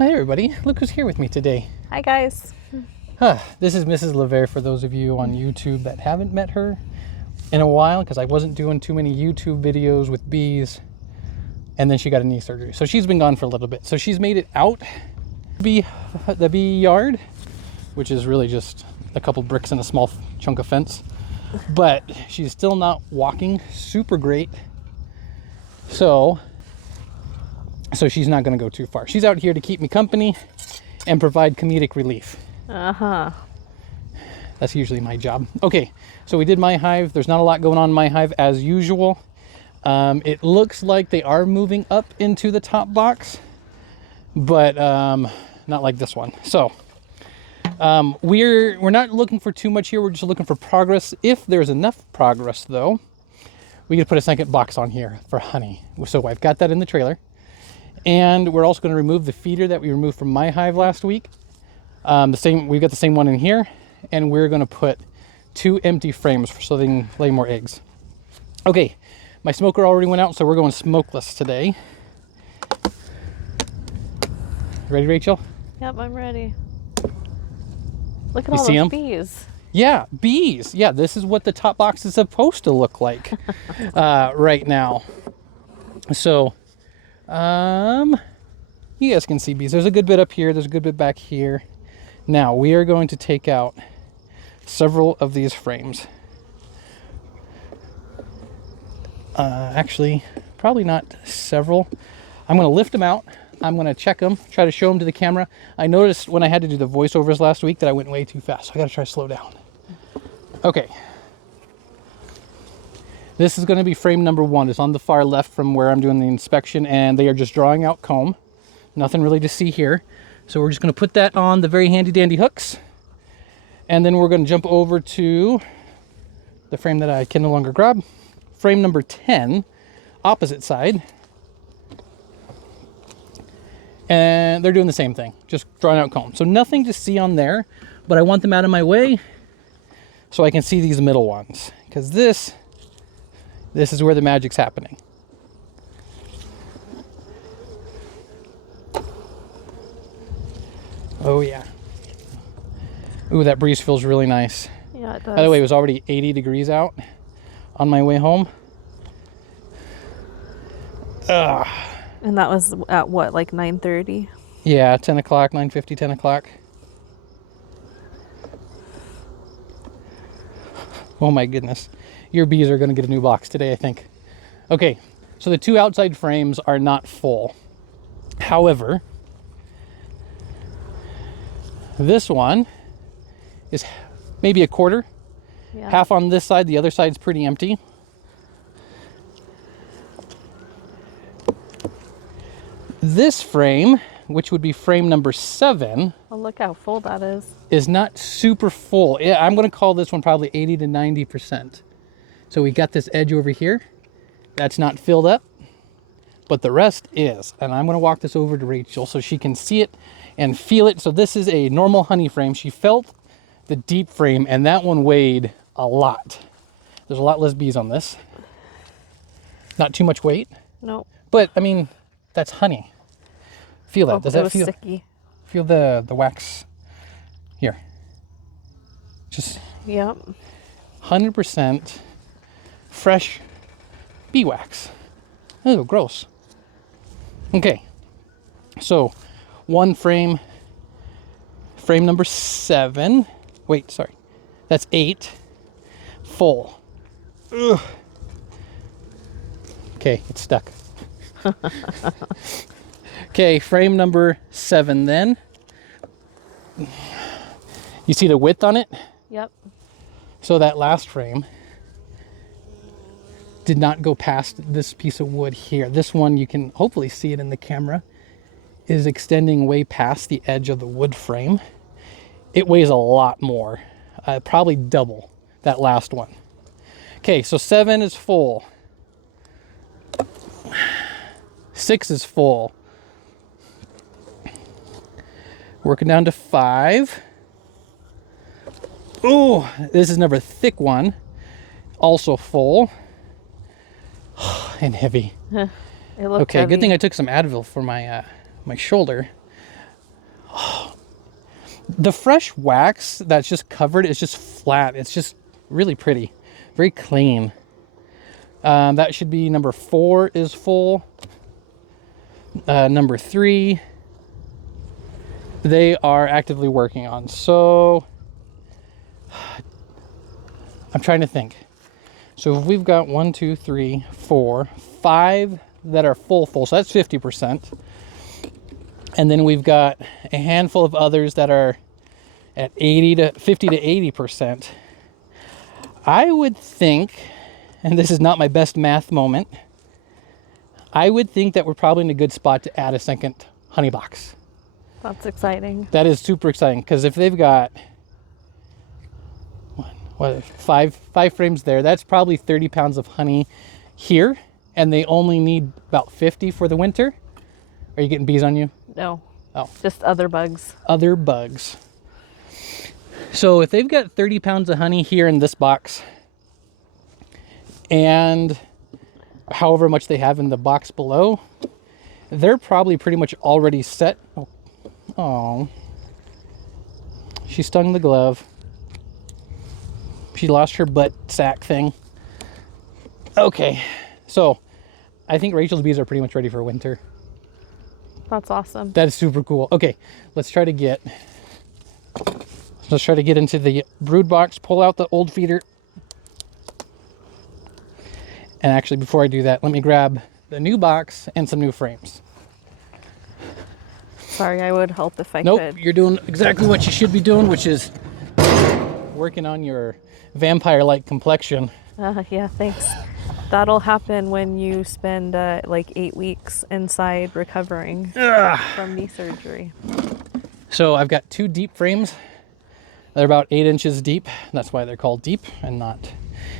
Hi everybody, look who's here with me today. Hi guys. This is Mrs. LaVair for those of you on YouTube that haven't met her in a while, because I wasn't doing too many YouTube videos with bees, and then she got a knee surgery. So she's been gone for a little bit. So she's made it out the bee yard, which is really just a couple bricks and a small chunk of fence. But she's still not walking super great. So she's not going to go too far. She's out here to keep me company and provide comedic relief. That's usually my job. Okay, so we did my hive. There's not a lot going on in my hive as usual. It looks like they are moving up into the top box, but not like this one. So we're not looking for too much here. We're just looking for progress. If there's enough progress, though, we could put a second box on here for honey. So I've got that in the trailer. And we're also going to remove the feeder that we removed from my hive last week. We've got the same one in here, and we're going to put 2 empty frames so they can lay more eggs. Okay, my smoker already went out, so we're going smokeless today. Ready, Rachel? Yep, I'm ready. Look at all those bees. Yeah, bees. Yeah, this is what the top box is supposed to look like right now. So you guys can see bees. There's a good bit up here. There's a good bit back here. Now we are going to take out several of these frames. Actually, probably not several. I'm going to lift them out. I'm going to check them, try to show them to the camera. I noticed when I had to do the voiceovers last week that I went way too fast. So I got to try to slow down. Okay. This is going to be frame number 1. It's on the far left from where I'm doing the inspection, and they are just drawing out comb. Nothing really to see here. So we're just going to put that on the very handy dandy hooks. And then we're going to jump over to the frame that I can no longer grab. Frame number 10, opposite side. And they're doing the same thing, just drawing out comb. So nothing to see on there, but I want them out of my way so I can see these middle ones, because this is where the magic's happening. Oh yeah. Ooh, that breeze feels really nice. Yeah, it does. By the way, it was already 80 degrees out on my way home. And that was at what, like 9:30? Yeah, 10 o'clock, 9:50, 10 o'clock. Oh my goodness. Your bees are going to get a new box today, I think. Okay, so the 2 outside frames are not full. However, this one is maybe a quarter. Yeah. Half on this side, the other side's pretty empty. This frame, which would be frame number 7, Well, look how full that is not super full. Yeah, I'm going to call this one probably 80 to 90%. So we got this edge over here. That's not filled up, but the rest is. And I'm going to walk this over to Rachel so she can see it and feel it. So this is a normal honey frame. She felt the deep frame, and that one weighed a lot. There's a lot less bees on this. Not too much weight. No. But, I mean, that's honey. Feel that. Does that feel sticky? Feel the wax here. Just Yep. 100% fresh bee wax. Oh, gross. Okay. So, one frame number 7. Wait, sorry. That's 8. Full. Ugh. Okay, it's stuck. Okay, frame number 7 then. You see the width on it? Yep. So that last frame did not go past this piece of wood here. This one, you can hopefully see it in the camera, is extending way past the edge of the wood frame. It weighs a lot more, probably double that last one. Okay, so 7 is full. 6 is full. Working down to 5. Oh, this is another thick one. Also full. And heavy. It looked okay, heavy. good thing I took some Advil for my my shoulder. The fresh wax that's just covered is just flat. It's just really pretty, very clean. That should be number 4 is full. Number 3, they are actively working on. So I'm trying to think. So if we've got 1, 2, 3, 4, 5 that are full, so that's 50%. And then we've got a handful of others that are at 50 to 80%. I would think, and this is not my best math moment, I would think that we're probably in a good spot to add a second honey box. That's exciting. That is super exciting, because if they've got five frames there, that's probably 30 pounds of honey here, and they only need about 50 for the winter. Are you getting bees on you? No. Oh. Just other bugs. Other bugs. So if they've got 30 pounds of honey here in this box, and however much they have in the box below, they're probably pretty much already set. Oh, she stung the glove. She lost her butt sack thing. Okay, so I think Rachel's bees are pretty much ready for winter. That's awesome. That is super cool. Okay, let's try to get into the brood box, pull out the old feeder. And actually, before I do that, let me grab the new box and some new frames. Sorry, I would help if I Nope, could. you're doing exactly what you should be doing, which is working on your vampire-like complexion. Yeah, thanks. That'll happen when you spend like 8 weeks inside recovering from knee surgery. So I've got 2 deep frames. They're about 8 inches deep. That's why they're called deep and not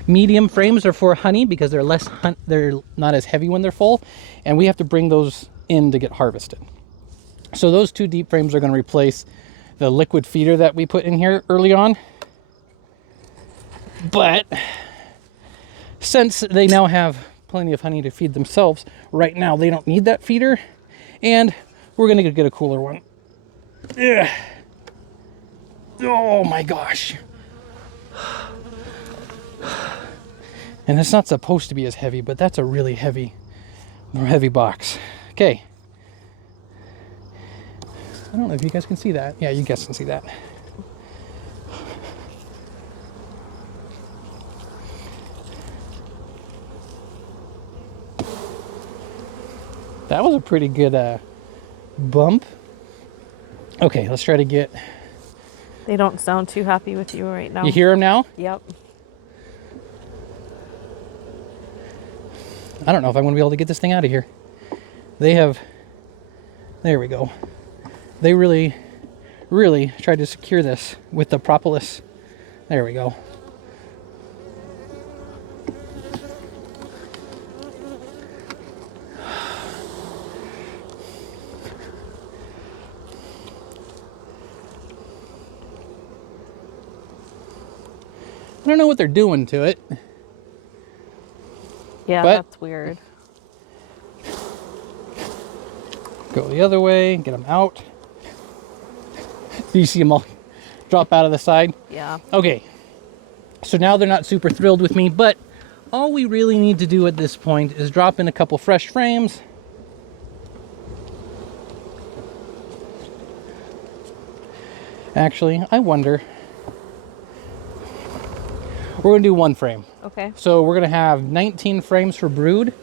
medium. Frames are for honey because they're not as heavy when they're full, and we have to bring those in to get harvested. So those 2 deep frames are going to replace the liquid feeder that we put in here early on. But since they now have plenty of honey to feed themselves, right now they don't need that feeder, and we're going to get a cooler one. Ugh. Oh my gosh. And it's not supposed to be as heavy, but that's a really heavy box. Okay. I don't know if you guys can see that. Yeah, you guys can see that. That was a pretty good bump. Okay, let's try to get... They don't sound too happy with you right now. You hear them now? Yep. I don't know if I'm going to be able to get this thing out of here. They have... There we go. They really, really tried to secure this with the propolis. There we go. I don't know what they're doing to it. Yeah, but that's weird. Go the other way, get them out. You see them all drop out of the side? Yeah. Okay. So now they're not super thrilled with me, but all we really need to do at this point is drop in a couple fresh frames. Actually, I wonder. We're going to do 1 frame. Okay. So we're going to have 19 frames for brood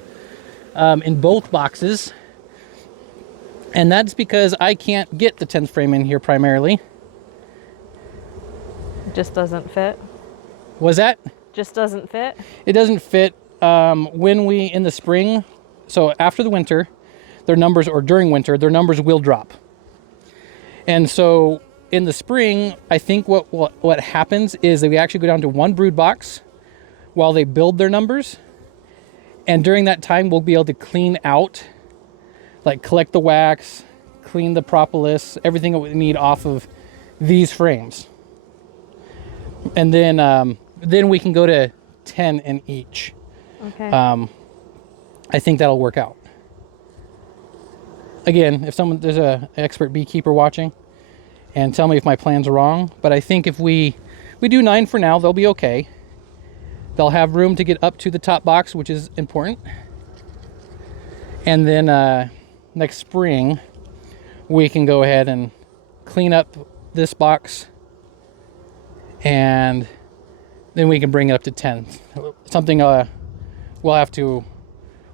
in both boxes. And that's because I can't get the 10th frame in here primarily. Just doesn't fit. Was that? Just doesn't fit? It doesn't fit when we, in the spring, so after the winter, their numbers, or during winter, their numbers will drop. And so in the spring, I think what happens is that we actually go down to 1 brood box while they build their numbers. And during that time, we'll be able to clean out, like collect the wax, clean the propolis, everything that we need off of these frames. And then we can go to 10 in each. Okay. I think that'll work out. Again, if there's an expert beekeeper watching, and tell me if my plan's wrong. But I think if we do 9 for now, they'll be okay. They'll have room to get up to the top box, which is important. And then next spring, we can go ahead and clean up this box, and then we can bring it up to 10. Something we'll have to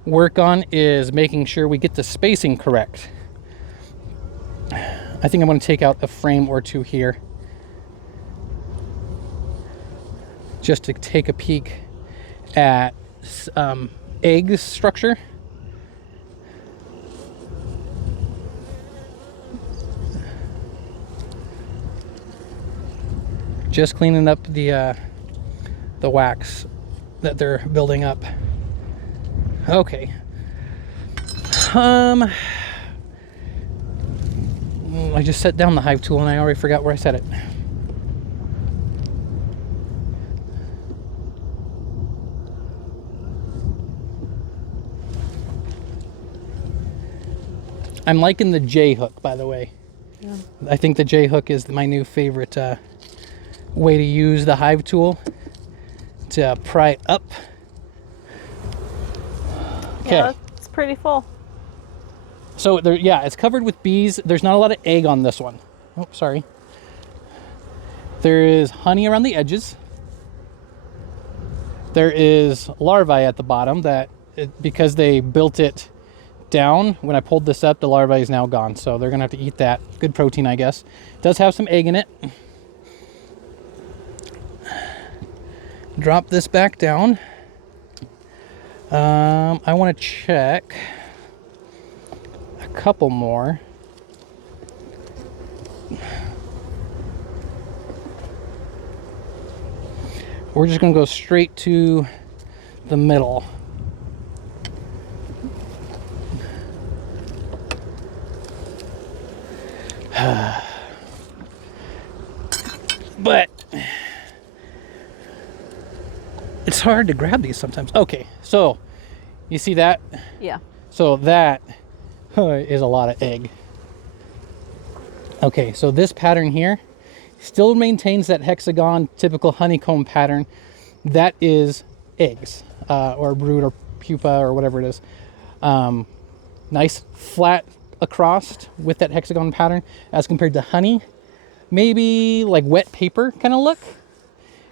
work on is making sure we get the spacing correct. I think I'm going to take out a frame or two here just to take a peek at egg structure. Just cleaning up the wax that they're building up. Okay. I just set down the hive tool and I already forgot where I set it. I'm liking the J hook, by the way. Yeah. I think the J hook is my new favorite way to use the hive tool to pry up. Okay. Yeah, it's pretty full. So there, yeah, it's covered with bees. There's not a lot of egg on this one. Oh, sorry. There is honey around the edges. There is larvae at the bottom that, because they built it down, when I pulled this up, the larvae is now gone. So they're gonna have to eat that. Good protein, I guess. It does have some egg in it. Drop this back down. I want to check a couple more. We're just going to go straight to the middle. But it's hard to grab these sometimes. Okay, so you see that? Yeah. So that is a lot of egg. Okay, so this pattern here still maintains that hexagon typical honeycomb pattern. That is eggs, or brood, or pupa, or whatever it is. Nice flat across with that hexagon pattern as compared to honey. Maybe like wet paper kind of look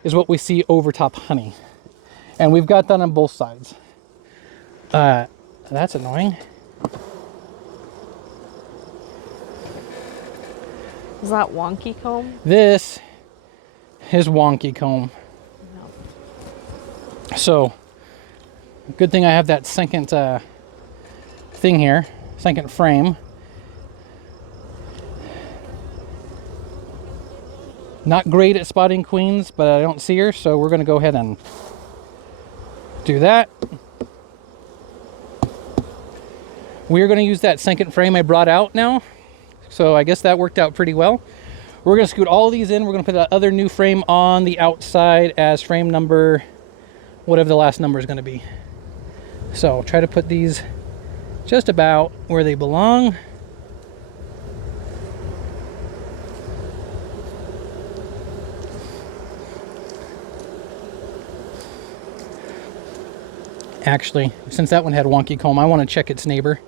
is what we see over top honey. And we've got that on both sides. That's annoying. Is that wonky comb? This is wonky comb. No. So, good thing I have that second thing here, second frame. Not great at spotting queens, but I don't see her, so we're going to go ahead and do that. We're going to use that second frame I brought out now. So I guess that worked out pretty well. We're going to scoot all these in. We're going to put that other new frame on the outside as frame number, whatever the last number is going to be. So try to put these just about where they belong. Actually, since that one had wonky comb, I want to check its neighbor.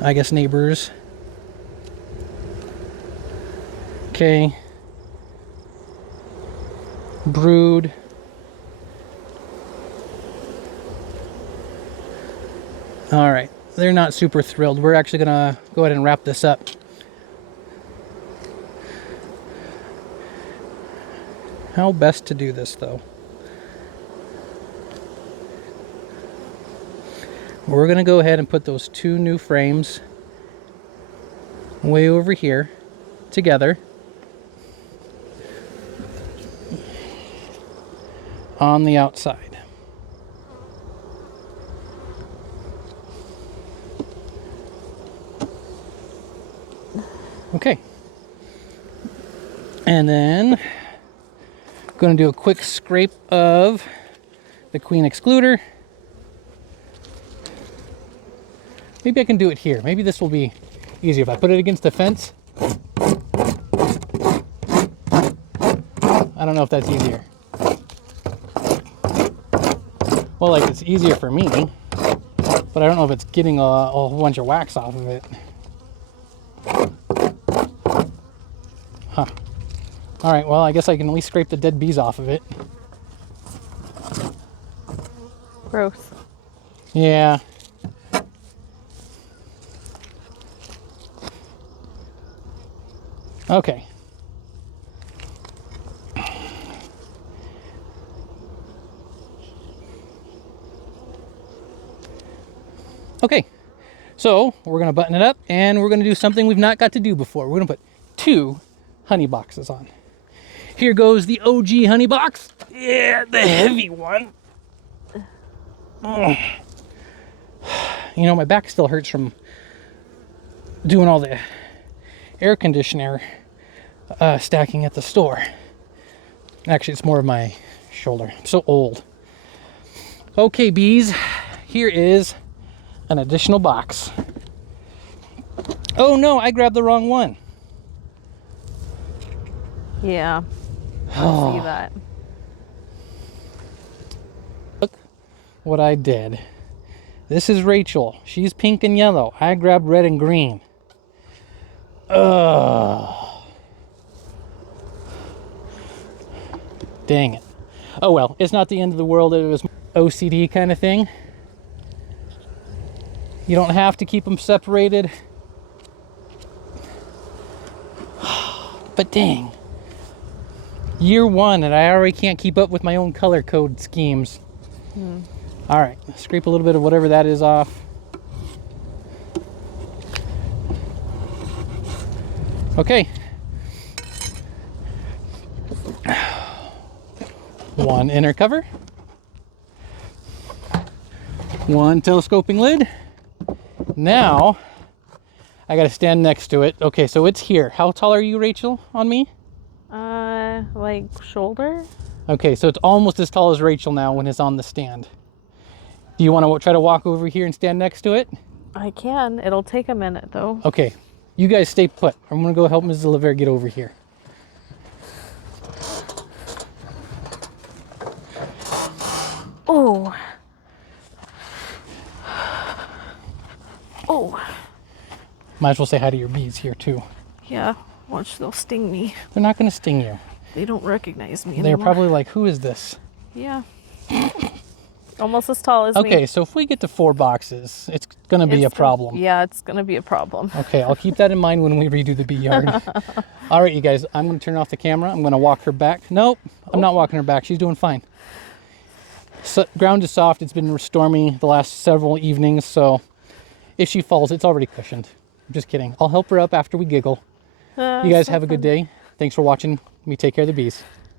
I guess neighbors. Okay. Brood. All right. They're not super thrilled. We're actually going to go ahead and wrap this up. How best to do this, though? We're going to go ahead and put those two new frames way over here together on the outside. Okay. And then I'm going to do a quick scrape of the queen excluder. Maybe I can do it here. Maybe this will be easier. If I put it against the fence, I don't know if that's easier. Well, like it's easier for me, but I don't know if it's getting a whole bunch of wax off of it. Huh. All right, well, I guess I can at least scrape the dead bees off of it. Gross. Yeah. Okay. Okay, so we're gonna button it up and we're gonna do something we've not got to do before. We're gonna put 2 honey boxes on. Here goes the OG honey box. Yeah, the heavy one. Oh. You know, my back still hurts from doing all the air conditioner stacking at the store. Actually, it's more of my shoulder. I'm so old. Okay, bees, here is an additional box. Oh no, I grabbed the wrong one. Yeah, I see that. Look what I did. This is Rachel. She's pink and yellow. I grabbed red and green. Ugh. Dang it. Oh well, it's not the end of the world. It was OCD kind of thing. You don't have to keep them separated. But dang. Year 1 and I already can't keep up with my own color code schemes. All right, scrape a little bit of whatever that is off. Okay. 1 inner cover. 1 telescoping lid. Now, I gotta stand next to it. Okay, so it's here. How tall are you, Rachel, on me? Like shoulder? Okay, so it's almost as tall as Rachel now when it's on the stand. Do you want to try to walk over here and stand next to it? I can. It'll take a minute, though. Okay, you guys stay put. I'm gonna go help Mrs. LaVair get over here. Oh. Oh. Might as well say hi to your bees here too. Yeah, watch, they'll sting me. They're not gonna sting you. They don't recognize me They're anymore. probably like, who is this? Yeah. Almost as tall as me. Okay, so if we get to 4 boxes, it's gonna be a problem. Yeah, it's gonna be a problem. Okay, I'll keep that in mind when we redo the bee yard. All right, you guys, I'm gonna turn off the camera. I'm gonna walk her back. Nope, I'm not walking her back. She's doing fine. So, ground is soft. It's been stormy the last several evenings, so if she falls, it's already cushioned. I'm just kidding. I'll help her up after we giggle. You guys have a good day. Thanks for watching. Me take care of the bees.